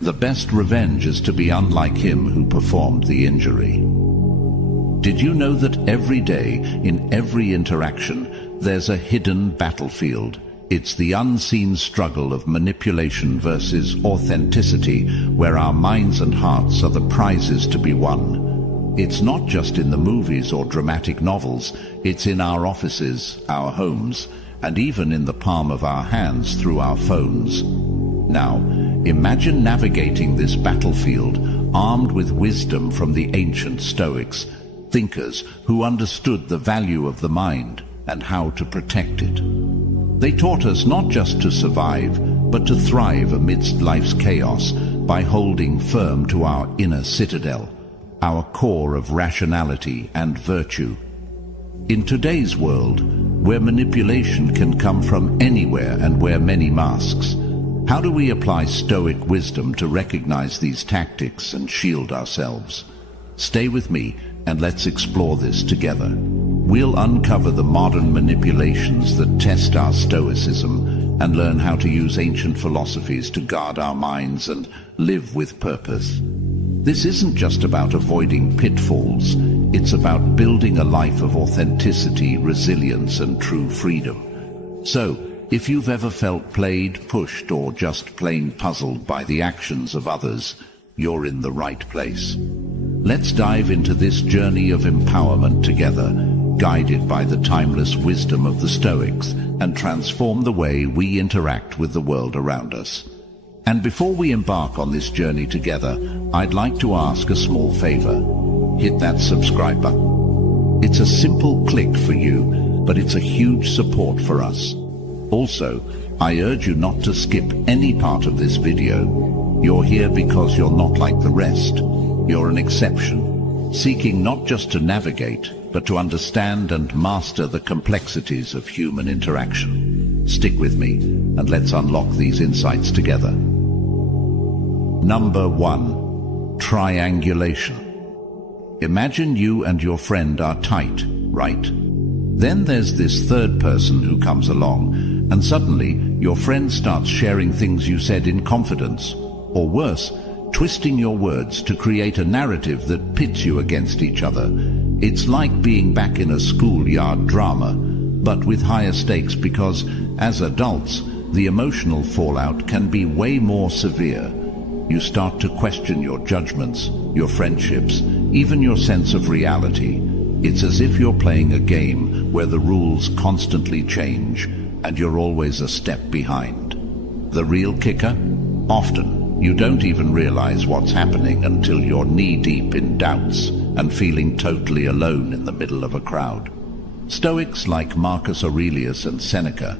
The best revenge is to be unlike him who performed the injury. Did you know that every day, in every interaction, there's a hidden battlefield? It's the unseen struggle of manipulation versus authenticity, where our minds and hearts are the prizes to be won. It's not just in the movies or dramatic novels, it's in our offices, our homes, and even in the palm of our hands through our phones. Now, imagine navigating this battlefield armed with wisdom from the ancient Stoics, thinkers who understood the value of the mind and how to protect it. They taught us not just to survive, but to thrive amidst life's chaos by holding firm to our inner citadel, our core of rationality and virtue. In today's world, where manipulation can come from anywhere and wear many masks, how do we apply Stoic wisdom to recognize these tactics and shield ourselves? Stay with me and let's explore this together. We'll uncover the modern manipulations that test our Stoicism and learn how to use ancient philosophies to guard our minds and live with purpose. This isn't just about avoiding pitfalls, it's about building a life of authenticity, resilience, and true freedom. So, if you've ever felt played, pushed, or just plain puzzled by the actions of others, you're in the right place. Let's dive into this journey of empowerment together, guided by the timeless wisdom of the Stoics, and transform the way we interact with the world around us. And before we embark on this journey together, I'd like to ask a small favor. Hit that subscribe button. It's a simple click for you, but it's a huge support for us. Also, I urge you not to skip any part of this video. You're here because you're not like the rest. You're an exception, seeking not just to navigate, but to understand and master the complexities of human interaction. Stick with me, and let's unlock these insights together. Number 1. Triangulation. Imagine you and your friend are tight, right? Then there's this third person who comes along, and suddenly your friend starts sharing things you said in confidence, or worse, twisting your words to create a narrative that pits you against each other. It's like being back in a schoolyard drama, but with higher stakes because, as adults, the emotional fallout can be way more severe. You start to question your judgments, your friendships, even your sense of reality. It's as if you're playing a game where the rules constantly change and you're always a step behind. The real kicker? Often, you don't even realize what's happening until you're knee-deep in doubts and feeling totally alone in the middle of a crowd. Stoics like Marcus Aurelius and Seneca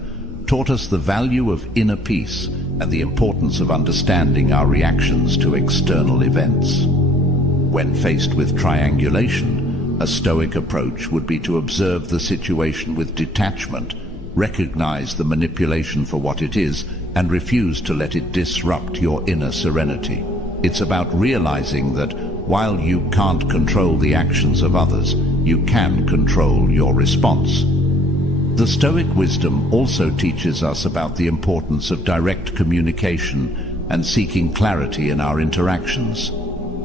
taught us the value of inner peace and the importance of understanding our reactions to external events. When faced with triangulation, a Stoic approach would be to observe the situation with detachment, recognize the manipulation for what it is, and refuse to let it disrupt your inner serenity. It's about realizing that while you can't control the actions of others, you can control your response. The Stoic wisdom also teaches us about the importance of direct communication and seeking clarity in our interactions.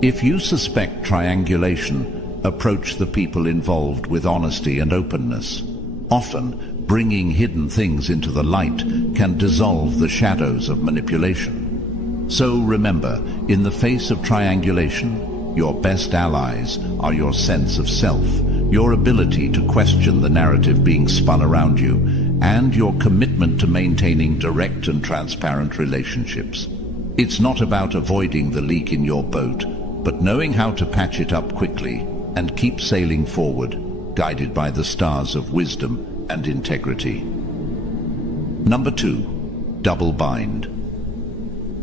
If you suspect triangulation, approach the people involved with honesty and openness. Often, bringing hidden things into the light can dissolve the shadows of manipulation. So remember, in the face of triangulation, your best allies are your sense of self, your ability to question the narrative being spun around you, and your commitment to maintaining direct and transparent relationships. It's not about avoiding the leak in your boat, but knowing how to patch it up quickly and keep sailing forward, guided by the stars of wisdom and integrity. Number 2. Double bind.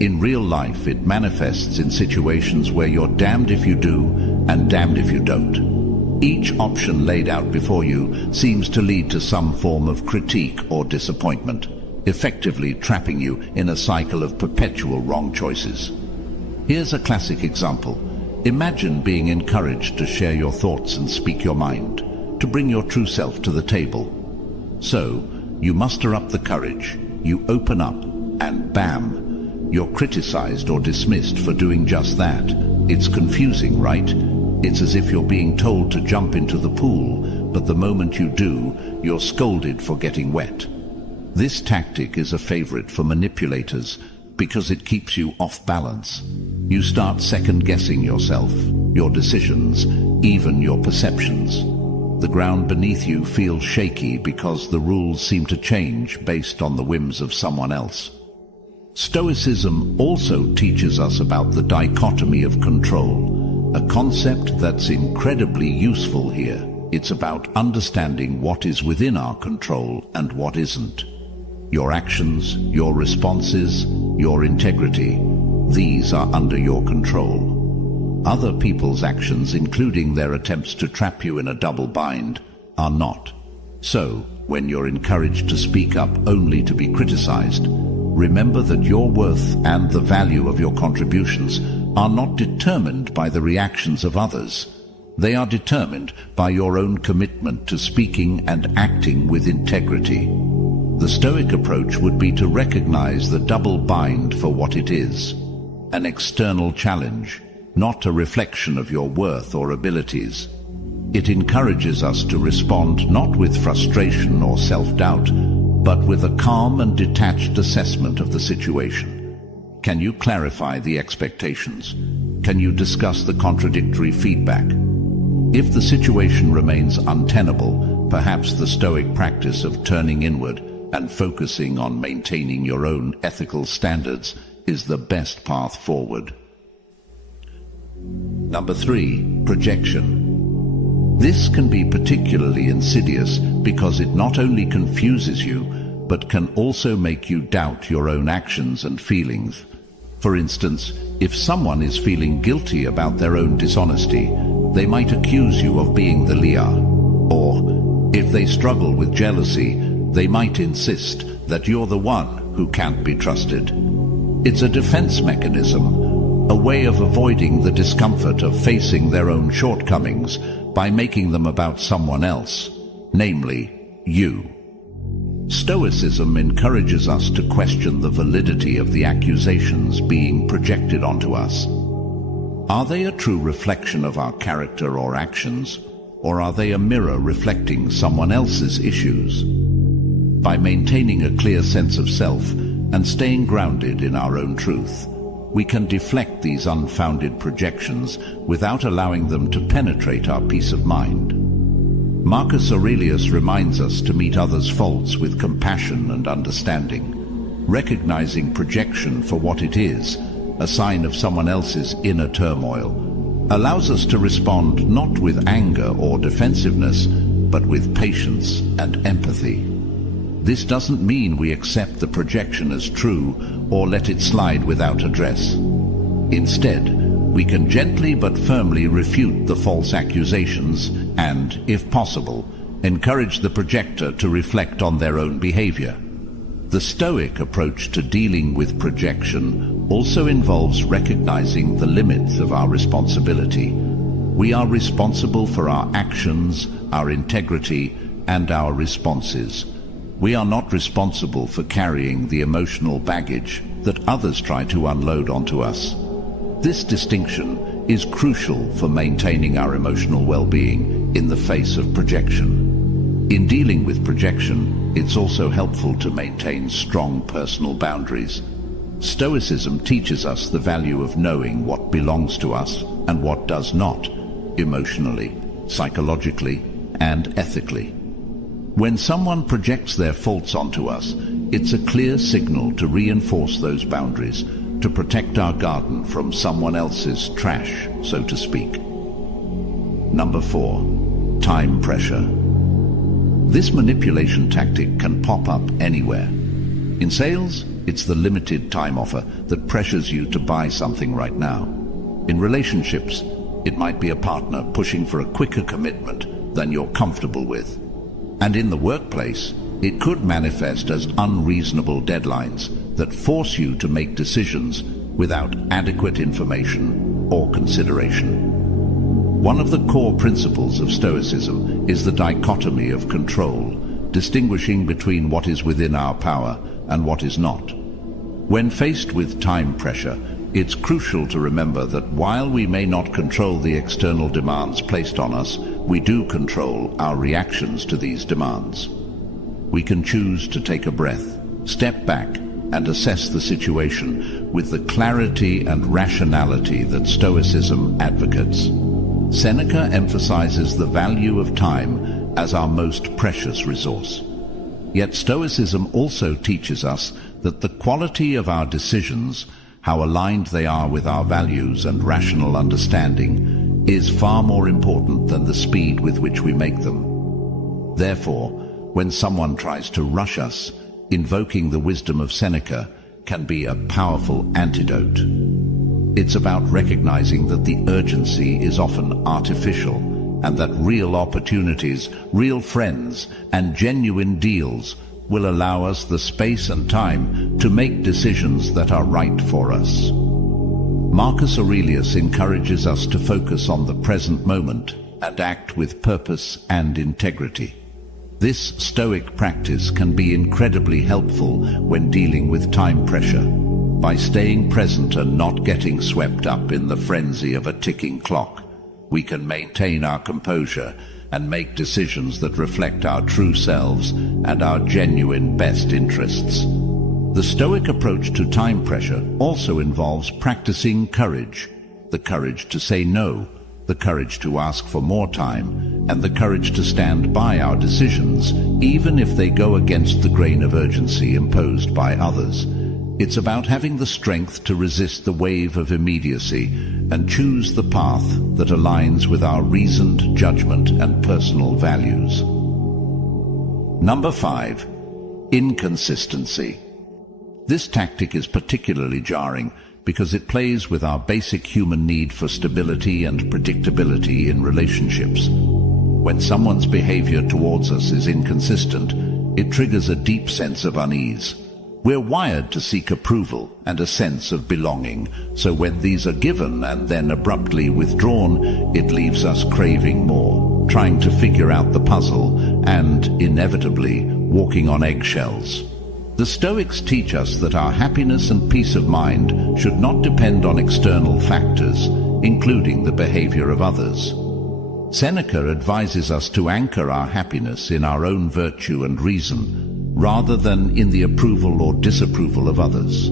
In real life, it manifests in situations where you're damned if you do and damned if you don't. Each option laid out before you seems to lead to some form of critique or disappointment, effectively trapping you in a cycle of perpetual wrong choices. Here's a classic example. Imagine being encouraged to share your thoughts and speak your mind, to bring your true self to the table. So, you muster up the courage, you open up, and bam! you're criticized or dismissed for doing just that. It's confusing, right? It's as if you're being told to jump into the pool, but the moment you do, you're scolded for getting wet. This tactic is a favorite for manipulators because it keeps you off balance. You start second-guessing yourself, your decisions, even your perceptions. The ground beneath you feels shaky because the rules seem to change based on the whims of someone else. Stoicism also teaches us about the dichotomy of control, a concept that's incredibly useful here. It's about understanding what is within our control and what isn't. Your actions, your responses, your integrity, these are under your control. Other people's actions, including their attempts to trap you in a double bind, are not. So, when you're encouraged to speak up only to be criticized, remember that your worth and the value of your contributions are not determined by the reactions of others. They are determined by your own commitment to speaking and acting with integrity. The Stoic approach would be to recognize the double bind for what it is, an external challenge, not a reflection of your worth or abilities. It encourages us to respond not with frustration or self-doubt, but with a calm and detached assessment of the situation. Can you clarify the expectations? Can you discuss the contradictory feedback? If the situation remains untenable, perhaps the Stoic practice of turning inward and focusing on maintaining your own ethical standards is the best path forward. Number 3, projection. This can be particularly insidious because it not only confuses you, but can also make you doubt your own actions and feelings. For instance, if someone is feeling guilty about their own dishonesty, they might accuse you of being the liar. Or, if they struggle with jealousy, they might insist that you're the one who can't be trusted. It's a defense mechanism, a way of avoiding the discomfort of facing their own shortcomings by making them about someone else, namely, you. Stoicism encourages us to question the validity of the accusations being projected onto us. Are they a true reflection of our character or actions, or are they a mirror reflecting someone else's issues? By maintaining a clear sense of self and staying grounded in our own truth, we can deflect these unfounded projections without allowing them to penetrate our peace of mind. Marcus Aurelius reminds us to meet others' faults with compassion and understanding. Recognizing projection for what it is, a sign of someone else's inner turmoil, allows us to respond not with anger or defensiveness, but with patience and empathy. This doesn't mean we accept the projection as true or let it slide without address. Instead, we can gently but firmly refute the false accusations and, if possible, encourage the projector to reflect on their own behavior. The Stoic approach to dealing with projection also involves recognizing the limits of our responsibility. We are responsible for our actions, our integrity, and our responses. We are not responsible for carrying the emotional baggage that others try to unload onto us. This distinction is crucial for maintaining our emotional well-being in the face of projection. In dealing with projection, it's also helpful to maintain strong personal boundaries. Stoicism teaches us the value of knowing what belongs to us and what does not, emotionally, psychologically, and ethically. When someone projects their faults onto us, it's a clear signal to reinforce those boundaries, to protect our garden from someone else's trash, so to speak. Number 4, time pressure. This manipulation tactic can pop up anywhere. In sales, it's the limited time offer that pressures you to buy something right now. In relationships, it might be a partner pushing for a quicker commitment than you're comfortable with. And in the workplace, it could manifest as unreasonable deadlines that force you to make decisions without adequate information or consideration. One of the core principles of Stoicism is the dichotomy of control, distinguishing between what is within our power and what is not. When faced with time pressure, it's crucial to remember that while we may not control the external demands placed on us, we do control our reactions to these demands. We can choose to take a breath, step back, and assess the situation with the clarity and rationality that Stoicism advocates. Seneca emphasizes the value of time as our most precious resource. Yet Stoicism also teaches us that the quality of our decisions, how aligned they are with our values and rational understanding, is far more important than the speed with which we make them. Therefore, when someone tries to rush us, invoking the wisdom of Seneca can be a powerful antidote. It's about recognizing that the urgency is often artificial and that real opportunities, real friends, and genuine deals will allow us the space and time to make decisions that are right for us. Marcus Aurelius encourages us to focus on the present moment and act with purpose and integrity. This Stoic practice can be incredibly helpful when dealing with time pressure. By staying present and not getting swept up in the frenzy of a ticking clock, we can maintain our composure and make decisions that reflect our true selves and our genuine best interests. The Stoic approach to time pressure also involves practicing courage, the courage to say no, the courage to ask for more time, and the courage to stand by our decisions, even if they go against the grain of urgency imposed by others. It's about having the strength to resist the wave of immediacy and choose the path that aligns with our reasoned judgment and personal values. Number 5. Inconsistency. This tactic is particularly jarring because it plays with our basic human need for stability and predictability in relationships. When someone's behavior towards us is inconsistent, it triggers a deep sense of unease. We're wired to seek approval and a sense of belonging, so when these are given and then abruptly withdrawn, it leaves us craving more, trying to figure out the puzzle, and, inevitably, walking on eggshells. The Stoics teach us that our happiness and peace of mind should not depend on external factors, including the behavior of others. Seneca advises us to anchor our happiness in our own virtue and reason, rather than in the approval or disapproval of others.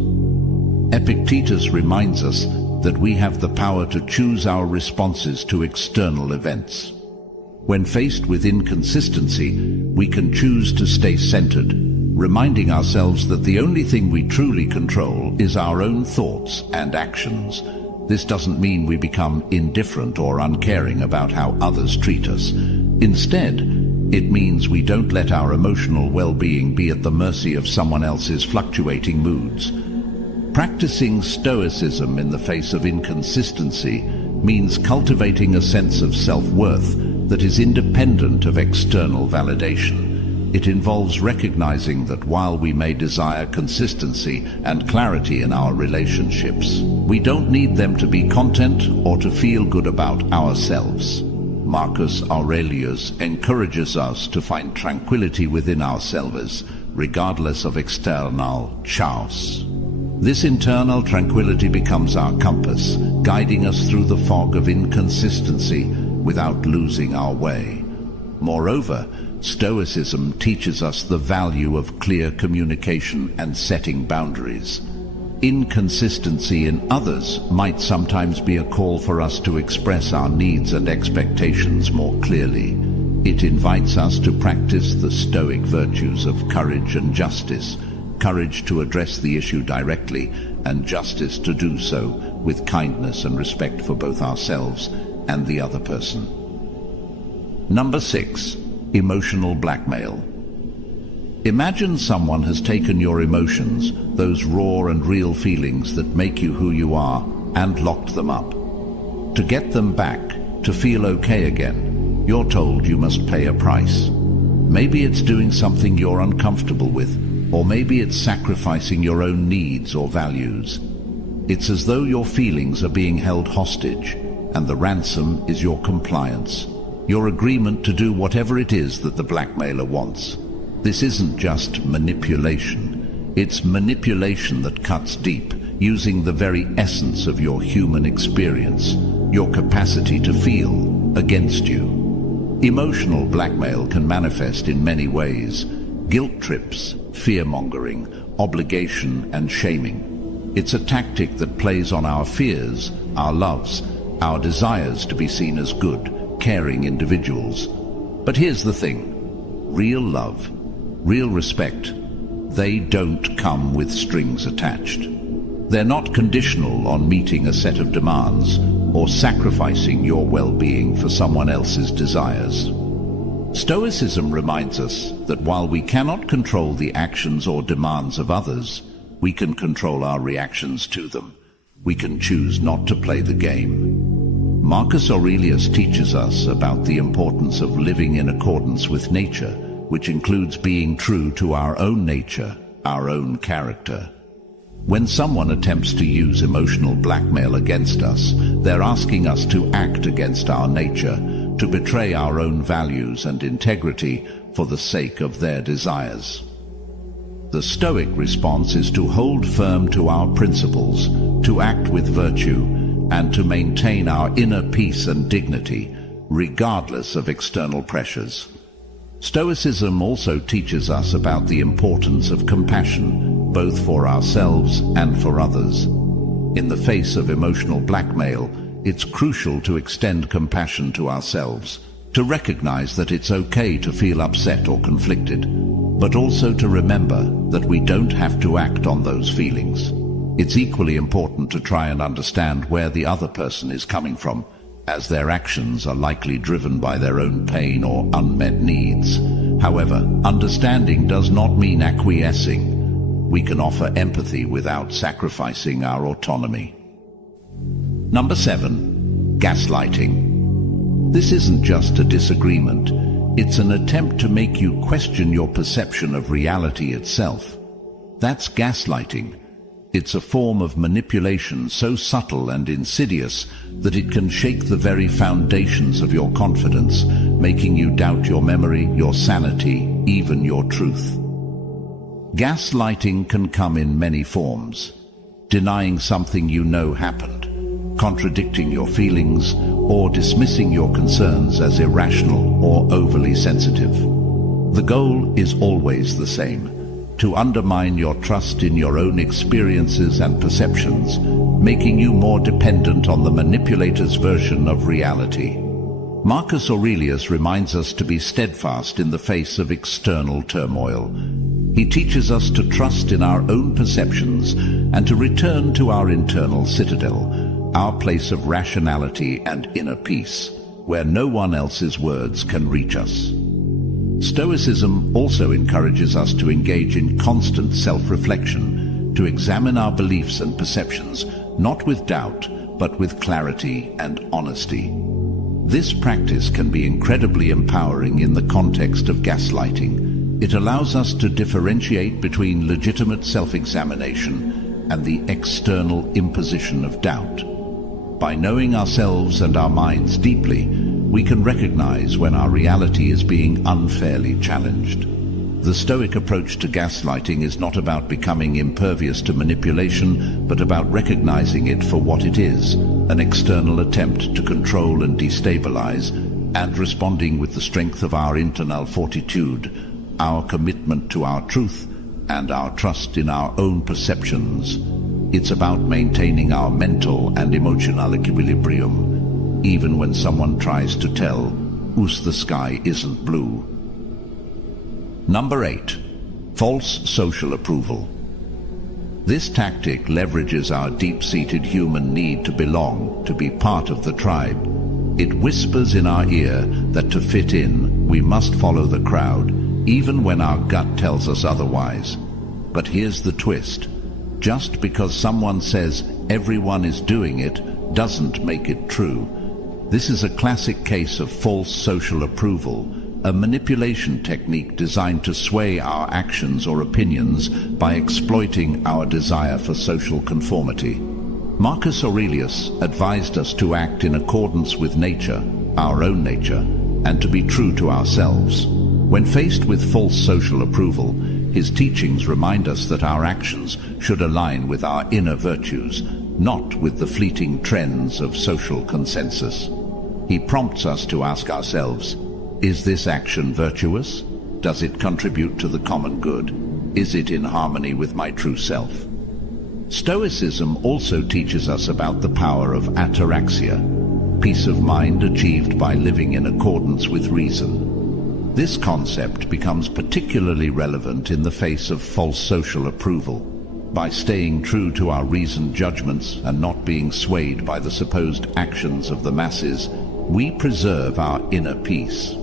Epictetus reminds us that we have the power to choose our responses to external events. When faced with inconsistency, we can choose to stay centered, reminding ourselves that the only thing we truly control is our own thoughts and actions. This doesn't mean we become indifferent or uncaring about how others treat us. Instead, it means we don't let our emotional well-being be at the mercy of someone else's fluctuating moods. Practicing Stoicism in the face of inconsistency means cultivating a sense of self-worth that is independent of external validation. It involves recognizing that while we may desire consistency and clarity in our relationships, we don't need them to be content or to feel good about ourselves. Marcus Aurelius encourages us to find tranquility within ourselves, regardless of external chaos. This internal tranquility becomes our compass, guiding us through the fog of inconsistency without losing our way. Moreover, Stoicism teaches us the value of clear communication and setting boundaries. Inconsistency in others might sometimes be a call for us to express our needs and expectations more clearly. It invites us to practice the Stoic virtues of courage and justice, courage to address the issue directly, and justice to do so with kindness and respect for both ourselves and the other person. Number 6. Emotional blackmail. Imagine someone has taken your emotions, those raw and real feelings that make you who you are, and locked them up. To get them back, to feel okay again, you're told you must pay a price. Maybe it's doing something you're uncomfortable with, or maybe it's sacrificing your own needs or values. It's as though your feelings are being held hostage, and the ransom is your compliance, your agreement to do whatever it is that the blackmailer wants. This isn't just manipulation. It's manipulation that cuts deep, using the very essence of your human experience, your capacity to feel, against you. Emotional blackmail can manifest in many ways: guilt trips, fear-mongering, obligation and shaming. It's a tactic that plays on our fears, our loves, our desires to be seen as good, caring individuals. But here's the thing: real love, real respect, they don't come with strings attached. They're not conditional on meeting a set of demands or sacrificing your well-being for someone else's desires. Stoicism reminds us that while we cannot control the actions or demands of others, we can control our reactions to them. We can choose not to play the game. Marcus Aurelius teaches us about the importance of living in accordance with nature, which includes being true to our own nature, our own character. When someone attempts to use emotional blackmail against us, they're asking us to act against our nature, to betray our own values and integrity for the sake of their desires. The Stoic response is to hold firm to our principles, to act with virtue, and to maintain our inner peace and dignity, regardless of external pressures. Stoicism also teaches us about the importance of compassion, both for ourselves and for others. In the face of emotional blackmail, it's crucial to extend compassion to ourselves, to recognize that it's okay to feel upset or conflicted, but also to remember that we don't have to act on those feelings. It's equally important to try and understand where the other person is coming from, as their actions are likely driven by their own pain or unmet needs. However, understanding does not mean acquiescing. We can offer empathy without sacrificing our autonomy. Number 7, gaslighting. This isn't just a disagreement. It's an attempt to make you question your perception of reality itself. That's gaslighting. It's a form of manipulation so subtle and insidious that it can shake the very foundations of your confidence, making you doubt your memory, your sanity, even your truth. Gaslighting can come in many forms: denying something you know happened, contradicting your feelings, or dismissing your concerns as irrational or overly sensitive. The goal is always the same: to undermine your trust in your own experiences and perceptions, making you more dependent on the manipulator's version of reality. Marcus Aurelius reminds us to be steadfast in the face of external turmoil. He teaches us to trust in our own perceptions and to return to our internal citadel, our place of rationality and inner peace, where no one else's words can reach us. Stoicism also encourages us to engage in constant self-reflection, to examine our beliefs and perceptions, not with doubt, but with clarity and honesty. This practice can be incredibly empowering in the context of gaslighting. It allows us to differentiate between legitimate self-examination and the external imposition of doubt. By knowing ourselves and our minds deeply, we can recognize when our reality is being unfairly challenged. The Stoic approach to gaslighting is not about becoming impervious to manipulation, but about recognizing it for what it is: an external attempt to control and destabilize, and responding with the strength of our internal fortitude, our commitment to our truth, and our trust in our own perceptions. It's about maintaining our mental and emotional equilibrium, even when someone tries to tell us the sky isn't blue. Number 8, false social approval. This tactic leverages our deep-seated human need to belong, to be part of the tribe. It whispers in our ear that to fit in, we must follow the crowd, even when our gut tells us otherwise. But here's the twist: just because someone says everyone is doing it doesn't make it true. This is a classic case of false social approval, a manipulation technique designed to sway our actions or opinions by exploiting our desire for social conformity. Marcus Aurelius advised us to act in accordance with nature, our own nature, and to be true to ourselves. When faced with false social approval, His teachings remind us that our actions should align with our inner virtues, not with the fleeting trends of social consensus. He prompts us to ask ourselves, is this action virtuous? Does it contribute to the common good? Is it in harmony with my true self? Stoicism also teaches us about the power of ataraxia, peace of mind achieved by living in accordance with reason. This concept becomes particularly relevant in the face of false social approval. By staying true to our reasoned judgments and not being swayed by the supposed actions of the masses, we preserve our inner peace.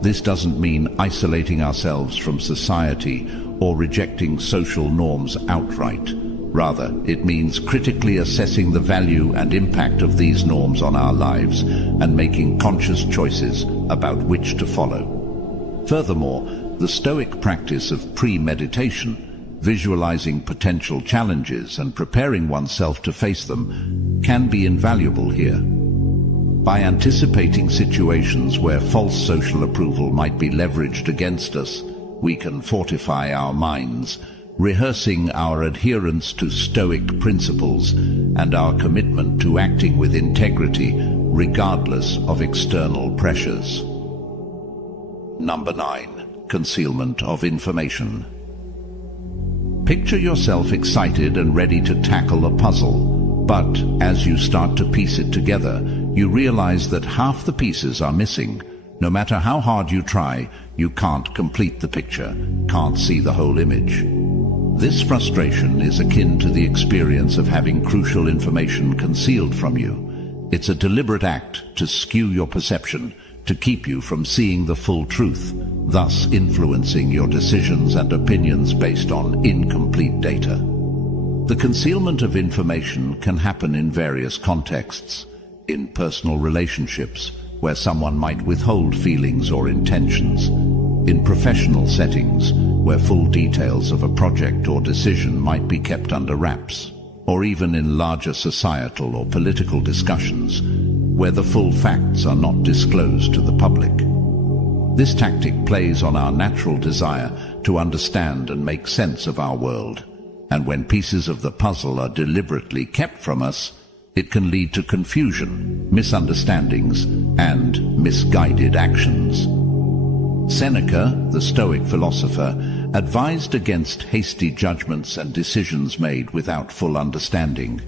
This doesn't mean isolating ourselves from society or rejecting social norms outright. Rather, it means critically assessing the value and impact of these norms on our lives and making conscious choices about which to follow. Furthermore, the Stoic practice of premeditation, visualizing potential challenges and preparing oneself to face them, can be invaluable here. By anticipating situations where false social approval might be leveraged against us, we can fortify our minds, rehearsing our adherence to Stoic principles and our commitment to acting with integrity regardless of external pressures. Number 9. Concealment of information. Picture yourself excited and ready to tackle a puzzle, but as you start to piece it together, you realize that half the pieces are missing. No matter how hard you try, you can't complete the picture, can't see the whole image. This frustration is akin to the experience of having crucial information concealed from you. It's a deliberate act to skew your perception, to keep you from seeing the full truth, thus influencing your decisions and opinions based on incomplete data. The concealment of information can happen in various contexts. In personal relationships, where someone might withhold feelings or intentions. In professional settings, where full details of a project or decision might be kept under wraps. Or even in larger societal or political discussions, where the full facts are not disclosed to the public. This tactic plays on our natural desire to understand and make sense of our world. And when pieces of the puzzle are deliberately kept from us, it can lead to confusion, misunderstandings, and misguided actions. Seneca, the Stoic philosopher, advised against hasty judgments and decisions made without full understanding.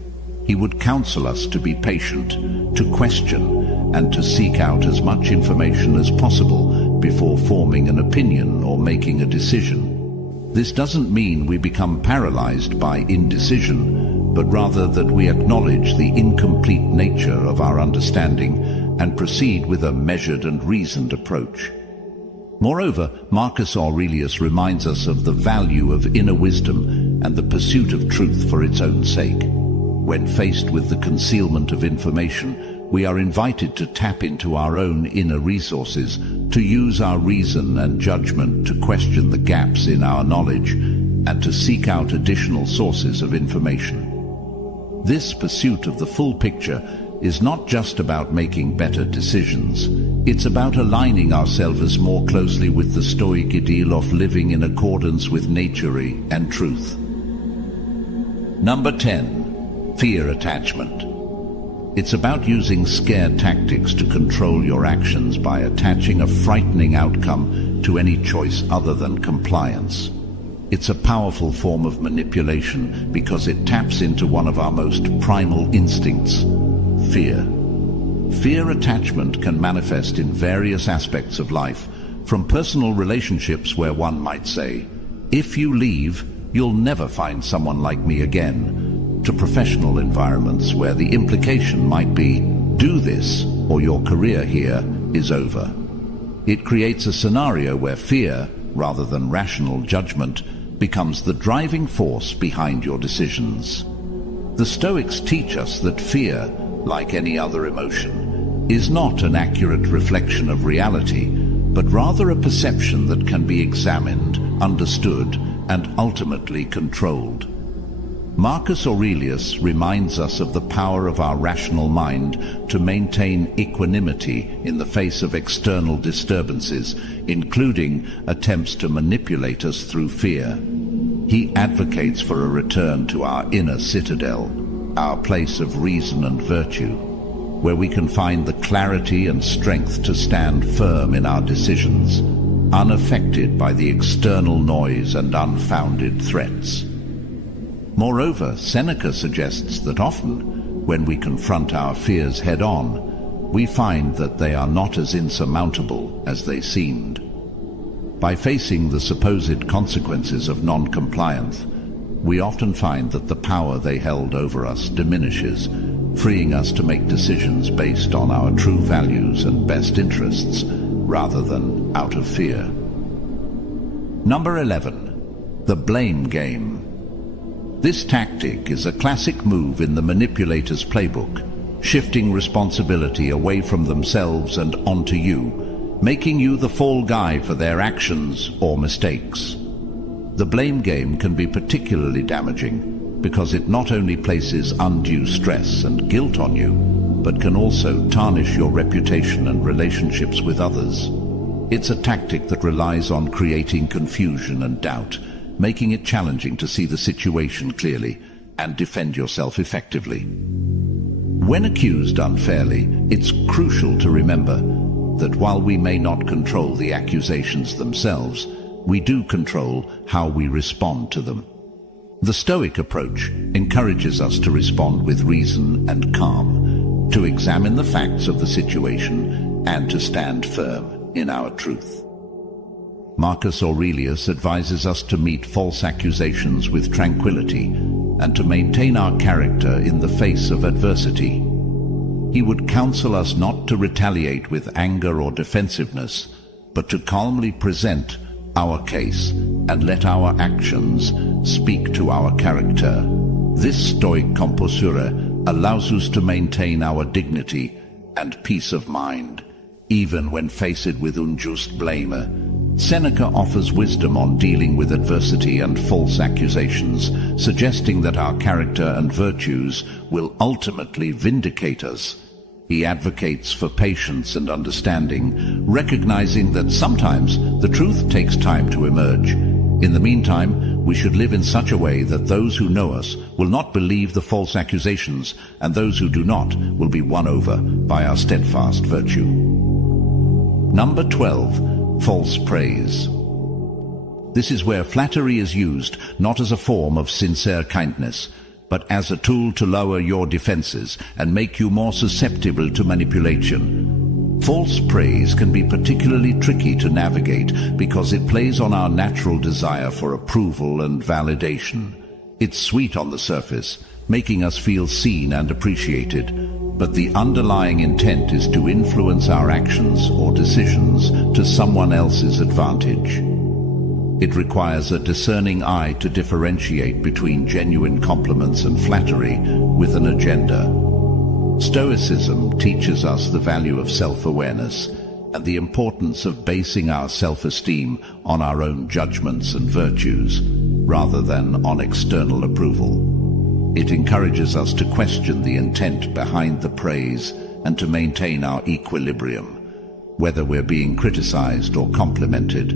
He would counsel us to be patient, to question, and to seek out as much information as possible before forming an opinion or making a decision. This doesn't mean we become paralyzed by indecision, but rather that we acknowledge the incomplete nature of our understanding and proceed with a measured and reasoned approach. Moreover, Marcus Aurelius reminds us of the value of inner wisdom and the pursuit of truth for its own sake. When faced with the concealment of information, we are invited to tap into our own inner resources, to use our reason and judgment to question the gaps in our knowledge, and to seek out additional sources of information. This pursuit of the full picture is not just about making better decisions. It's about aligning ourselves more closely with the Stoic ideal of living in accordance with nature and truth. Number 10. Fear attachment. It's about using scare tactics to control your actions by attaching a frightening outcome to any choice other than compliance. It's a powerful form of manipulation because it taps into one of our most primal instincts, fear. Fear attachment can manifest in various aspects of life, from personal relationships where one might say, "If you leave, you'll never find someone like me again," to professional environments where the implication might be, "Do this, or your career here is over." It creates a scenario where fear, rather than rational judgment, becomes the driving force behind your decisions. The Stoics teach us that fear, like any other emotion, is not an accurate reflection of reality, but rather a perception that can be examined, understood, and ultimately controlled. Marcus Aurelius reminds us of the power of our rational mind to maintain equanimity in the face of external disturbances, including attempts to manipulate us through fear. He advocates for a return to our inner citadel, our place of reason and virtue, where we can find the clarity and strength to stand firm in our decisions, unaffected by the external noise and unfounded threats. Moreover, Seneca suggests that often, when we confront our fears head-on, we find that they are not as insurmountable as they seemed. By facing the supposed consequences of non-compliance, we often find that the power they held over us diminishes, freeing us to make decisions based on our true values and best interests, rather than out of fear. Number 11. The blame game. This tactic is a classic move in the manipulator's playbook, shifting responsibility away from themselves and onto you, making you the fall guy for their actions or mistakes. The blame game can be particularly damaging because it not only places undue stress and guilt on you, but can also tarnish your reputation and relationships with others. It's a tactic that relies on creating confusion and doubt, making it challenging to see the situation clearly and defend yourself effectively. When accused unfairly, it's crucial to remember that while we may not control the accusations themselves, we do control how we respond to them. The Stoic approach encourages us to respond with reason and calm, to examine the facts of the situation and to stand firm in our truth. Marcus Aurelius advises us to meet false accusations with tranquility and to maintain our character in the face of adversity. He would counsel us not to retaliate with anger or defensiveness, but to calmly present our case and let our actions speak to our character. This Stoic composure allows us to maintain our dignity and peace of mind, even when faced with unjust blame. Seneca offers wisdom on dealing with adversity and false accusations, suggesting that our character and virtues will ultimately vindicate us. He advocates for patience and understanding, recognizing that sometimes the truth takes time to emerge. In the meantime, we should live in such a way that those who know us will not believe the false accusations, and those who do not will be won over by our steadfast virtue. Number 12. False praise. This is where flattery is used not as a form of sincere kindness, but as a tool to lower your defenses and make you more susceptible to manipulation. False praise can be particularly tricky to navigate because it plays on our natural desire for approval and validation. It's sweet on the surface, making us feel seen and appreciated, but the underlying intent is to influence our actions or decisions to someone else's advantage. It requires a discerning eye to differentiate between genuine compliments and flattery with an agenda. Stoicism teaches us the value of self-awareness and the importance of basing our self-esteem on our own judgments and virtues, rather than on external approval. It encourages us to question the intent behind the praise and to maintain our equilibrium, whether we're being criticized or complimented.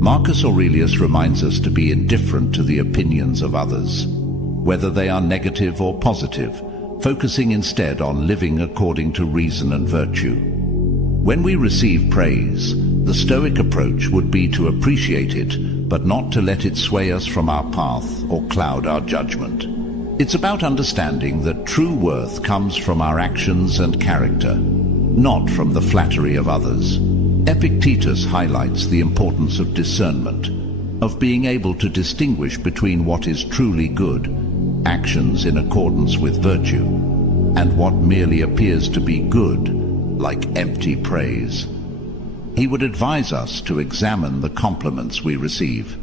Marcus Aurelius reminds us to be indifferent to the opinions of others, whether they are negative or positive, focusing instead on living according to reason and virtue. When we receive praise, the Stoic approach would be to appreciate it, but not to let it sway us from our path or cloud our judgment. It's about understanding that true worth comes from our actions and character, not from the flattery of others. Epictetus highlights the importance of discernment, of being able to distinguish between what is truly good, actions in accordance with virtue, and what merely appears to be good, like empty praise. He would advise us to examine the compliments we receive.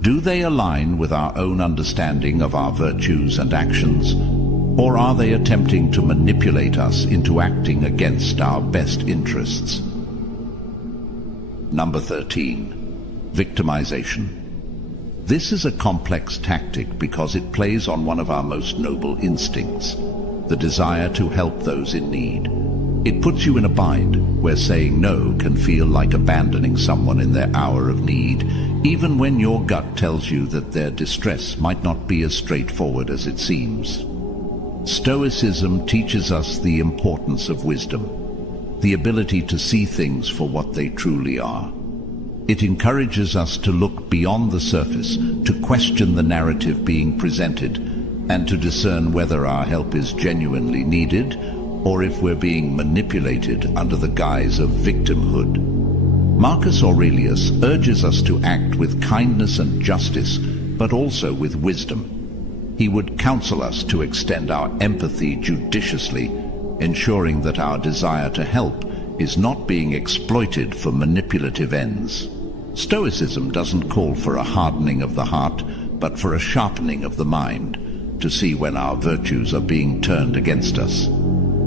Do they align with our own understanding of our virtues and actions, or are they attempting to manipulate us into acting against our best interests? Number 13. Victimization. This is a complex tactic because it plays on one of our most noble instincts, the desire to help those in need. It puts you in a bind where saying no can feel like abandoning someone in their hour of need, even when your gut tells you that their distress might not be as straightforward as it seems. Stoicism teaches us the importance of wisdom, the ability to see things for what they truly are. It encourages us to look beyond the surface, to question the narrative being presented, and to discern whether our help is genuinely needed or if we're being manipulated under the guise of victimhood. Marcus Aurelius urges us to act with kindness and justice, but also with wisdom. He would counsel us to extend our empathy judiciously, ensuring that our desire to help is not being exploited for manipulative ends. Stoicism doesn't call for a hardening of the heart, but for a sharpening of the mind, to see when our virtues are being turned against us.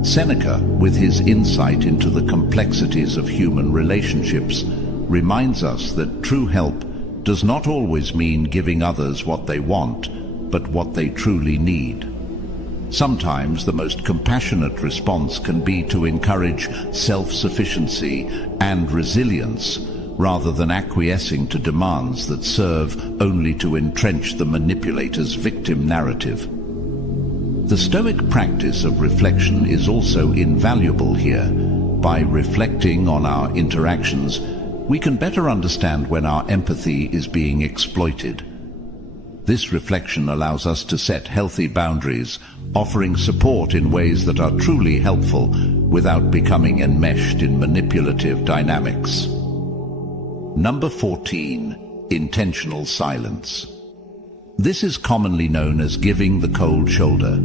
Seneca, with his insight into the complexities of human relationships, reminds us that true help does not always mean giving others what they want, but what they truly need. Sometimes the most compassionate response can be to encourage self-sufficiency and resilience, rather than acquiescing to demands that serve only to entrench the manipulator's victim narrative. The Stoic practice of reflection is also invaluable here. By reflecting on our interactions, we can better understand when our empathy is being exploited. This reflection allows us to set healthy boundaries, offering support in ways that are truly helpful without becoming enmeshed in manipulative dynamics. Number 14. Intentional silence. This is commonly known as giving the cold shoulder.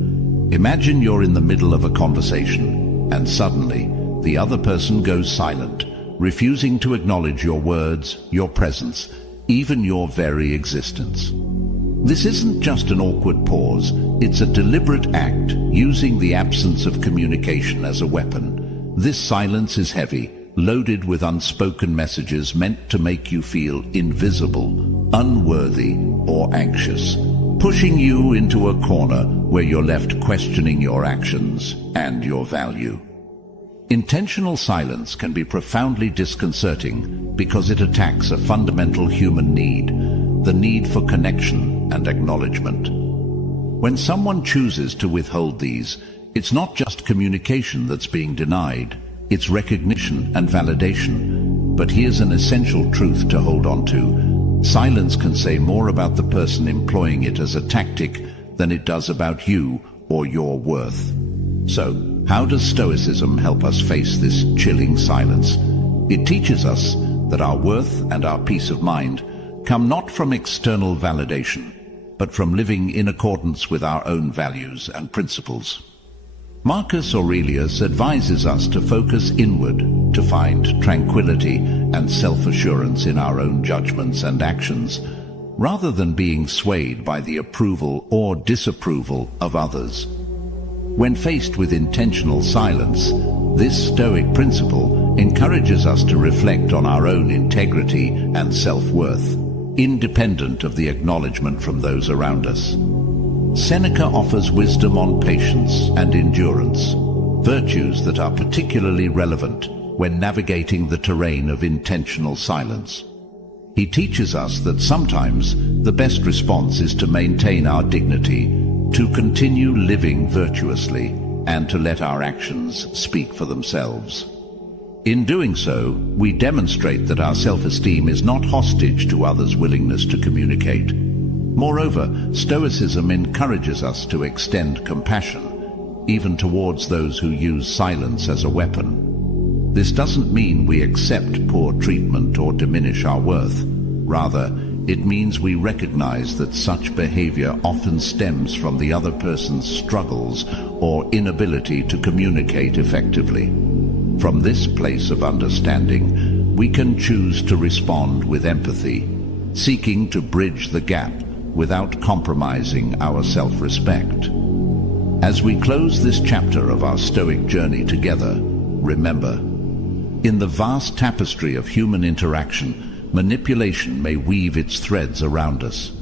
Imagine you're in the middle of a conversation, and suddenly the other person goes silent, refusing to acknowledge your words, your presence, even your very existence. This isn't just an awkward pause, it's a deliberate act, using the absence of communication as a weapon. This silence is heavy, loaded with unspoken messages meant to make you feel invisible, unworthy, or anxious, pushing you into a corner where you're left questioning your actions and your value. Intentional silence can be profoundly disconcerting because it attacks a fundamental human need, the need for connection and acknowledgement. When someone chooses to withhold these, it's not just communication that's being denied, it's recognition and validation. But here's an essential truth to hold on to. Silence can say more about the person employing it as a tactic than it does about you or your worth. So, how does Stoicism help us face this chilling silence? It teaches us that our worth and our peace of mind come not from external validation, but from living in accordance with our own values and principles. Marcus Aurelius advises us to focus inward, to find tranquility and self-assurance in our own judgments and actions, rather than being swayed by the approval or disapproval of others. When faced with intentional silence, this Stoic principle encourages us to reflect on our own integrity and self-worth, independent of the acknowledgement from those around us. Seneca offers wisdom on patience and endurance, virtues that are particularly relevant when navigating the terrain of intentional silence. He teaches us that sometimes the best response is to maintain our dignity, to continue living virtuously, and to let our actions speak for themselves. In doing so, we demonstrate that our self-esteem is not hostage to others' willingness to communicate. Moreover, Stoicism encourages us to extend compassion, even towards those who use silence as a weapon. This doesn't mean we accept poor treatment or diminish our worth. Rather, it means we recognize that such behavior often stems from the other person's struggles or inability to communicate effectively. From this place of understanding, we can choose to respond with empathy, seeking to bridge the gap without compromising our self-respect. As we close this chapter of our Stoic journey together, remember, in the vast tapestry of human interaction, manipulation may weave its threads around us.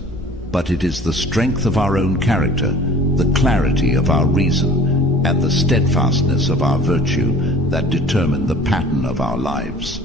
but it is the strength of our own character, the clarity of our reason, and the steadfastness of our virtue that determine the pattern of our lives.